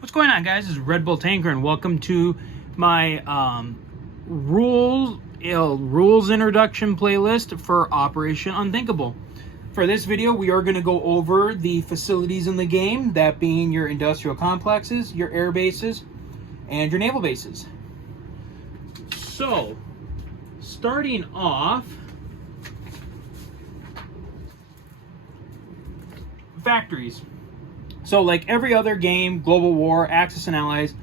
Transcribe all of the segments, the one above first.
What's going on, guys? This is Red Bull Tanker, and welcome to my rules introduction playlist for Operation Unthinkable. For this video, we are going to go over the facilities in the game, that being your industrial complexes, your air bases, and your naval bases. So, starting off, factories. So like every other game, Global War, Axis and Allies,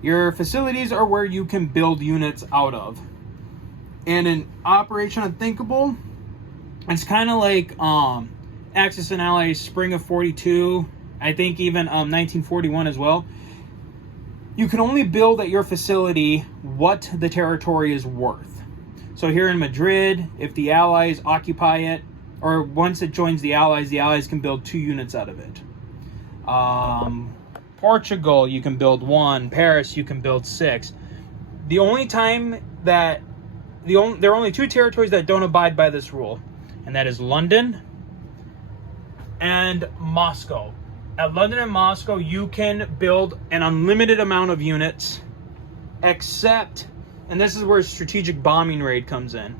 your facilities are where you can build units out of. And in Operation Unthinkable, it's kind of like Axis and Allies Spring of 42, I think even 1941 as well. You can only build at your facility what the territory is worth. So here in Madrid, if the Allies occupy it, or once it joins the Allies can build 2 units out of it. Portugal, you can build 1. Paris, you can build 6. The only time that there are only 2 territories that don't abide by this rule, and that is London and Moscow. At London and Moscow, you can build an unlimited amount of units, except, and this is where strategic bombing raid comes in.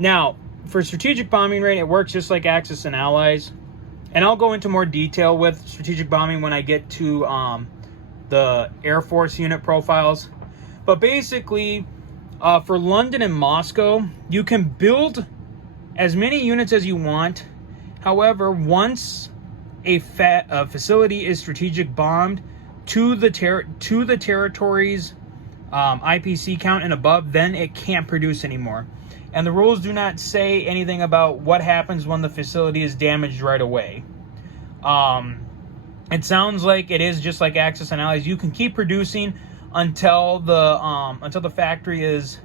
Now, for strategic bombing raid, it works just like Axis and Allies. And I'll go into more detail with strategic bombing when I get to the Air Force unit profiles. But basically, for London and Moscow, you can build as many units as you want. However, once a facility is strategic bombed to the territory's IPC count and above, then it can't produce anymore. And the rules do not say anything about what happens when the facility is damaged right away. It sounds like it is just like Axis and Allies. You can keep producing until the factory is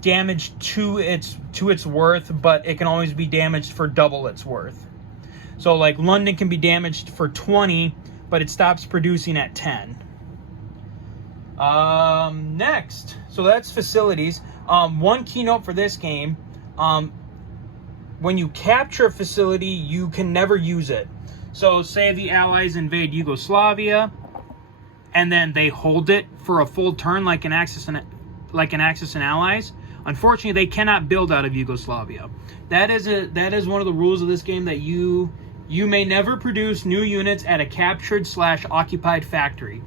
damaged to its worth, but it can always be damaged for double its worth. So like London can be damaged for 20, but it stops producing at 10. Next, so that's facilities. One keynote for this game, when you capture a facility, you can never use it. So say the Allies invade Yugoslavia, and then they hold it for a full turn like an Axis and Allies. Unfortunately, they cannot build out of Yugoslavia. That is one of the rules of this game, that you may never produce new units at a captured/occupied factory.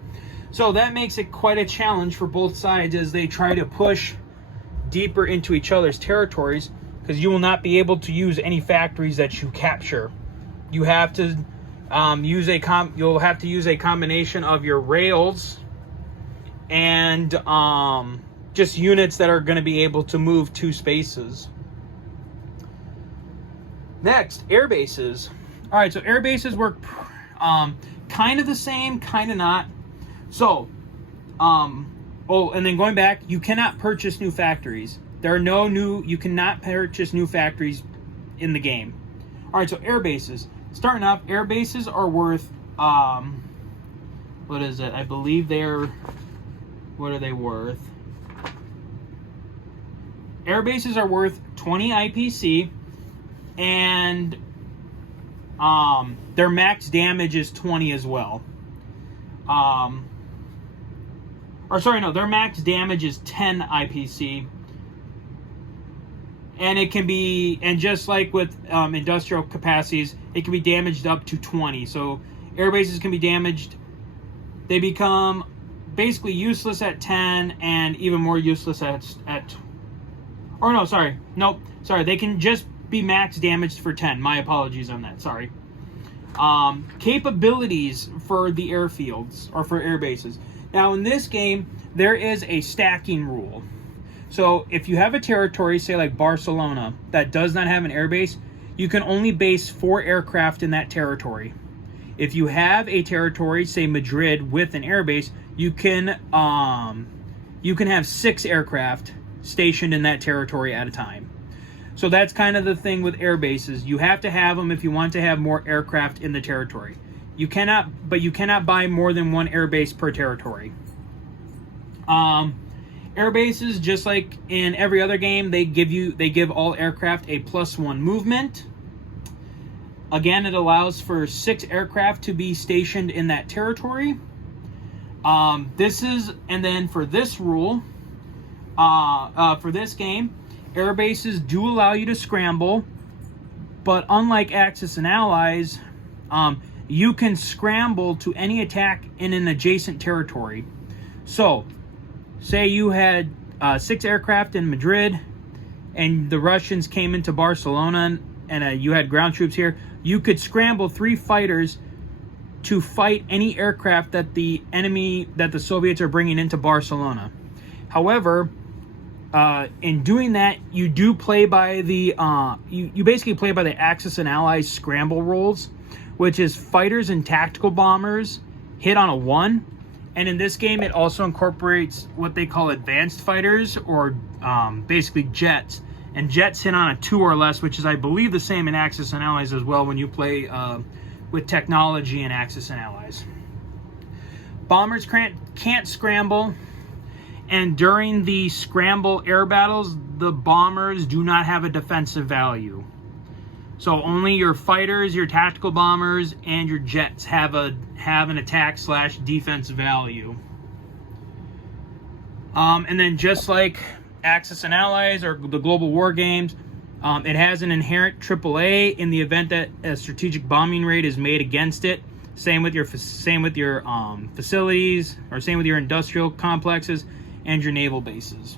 So that makes it quite a challenge for both sides as they try to push deeper into each other's territories, because you will not be able to use any factories that you capture. You have to you'll have to use a combination of your rails and just units that are going to be able to move 2 spaces. Next, air bases. All right, so air bases work kind of the same, kind of not. So, and then going back, you cannot purchase new factories. You cannot purchase new factories in the game. All right, so air bases. Starting off, air bases are worth, what is it? I believe what are they worth? Air bases are worth 20 IPC, and their max damage is 20 as well. Their max damage is 10 IPC. And it can be, and just like with industrial capacities, it can be damaged up to 20. So air bases can be damaged. They become basically useless at 10 and even more useless they can just be max damaged for 10. My apologies on that, sorry. Capabilities for the airfields, or for air bases. Now in this game, there is a stacking rule. So if you have a territory, say like Barcelona, that does not have an airbase, you can only base 4 aircraft in that territory. If you have a territory, say Madrid, with an airbase, you can have 6 aircraft stationed in that territory at a time. So that's kind of the thing with air bases. You have to have them if you want to have more aircraft in the territory. You cannot buy more than 1 airbase per territory. Air bases, just like in every other game, they give all aircraft a +1 movement. Again, it allows for 6 aircraft to be stationed in that territory. And then for this rule, for this game, air bases do allow you to scramble, but unlike Axis and Allies, you can scramble to any attack in an adjacent territory. So, say you had 6 aircraft in Madrid, and the Russians came into Barcelona, and you had ground troops here. You could scramble 3 fighters to fight any aircraft that the Soviets are bringing into Barcelona. However, in doing that, you do play by the you basically play by the Axis and Allies scramble rules, which is fighters and tactical bombers hit on a 1, and in this game it also incorporates what they call advanced fighters, or basically jets, and jets hit on a 2 or less, which is, I believe, the same in Axis and Allies as well when you play with technology in Axis and Allies. Bombers can't scramble, and during the scramble air battles, the bombers do not have a defensive value. So only your fighters, your tactical bombers, and your jets have an attack/defense value. And then just like Axis and Allies or the Global War games, it has an inherent AAA in the event that a strategic bombing raid is made against it. Same with your facilities, or same with your industrial complexes and your naval bases.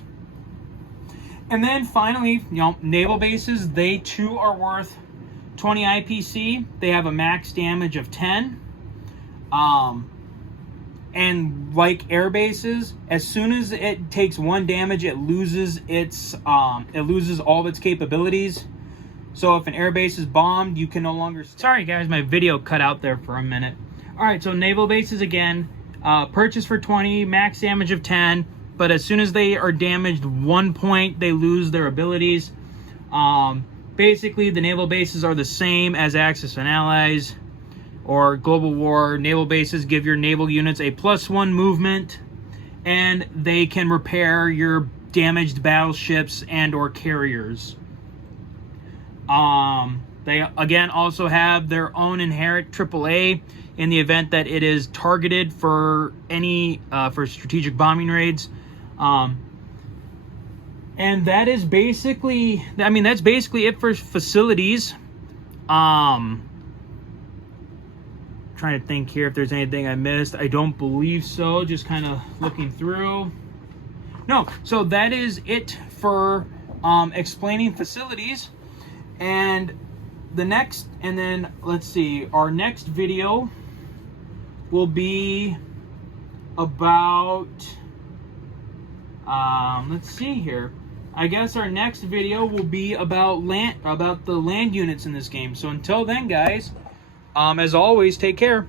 And then finally, naval bases, they too are worth 20 IPC. They have a max damage of 10. And like air bases, as soon as it takes 1 damage, it loses all of its capabilities. So if an air base is bombed, you can no longer... Sorry guys, my video cut out there for a minute. Alright, so naval bases again, purchase for 20, max damage of 10, but as soon as they are damaged 1 point, they lose their abilities. Basically, the naval bases are the same as Axis and Allies or Global War. Naval bases give your naval units a +1 movement, and they can repair your damaged battleships and or carriers. They again also have their own inherent AAA in the event that it is targeted for any for strategic bombing raids. And that is basically, that's basically it for facilities. Trying to think here if there's anything I missed. I don't believe so. Just kind of looking through. No, so that is it for explaining facilities. And then let's see, our next video will be about, let's see here. I guess our next video will be about the land units in this game. So until then, guys, as always, take care.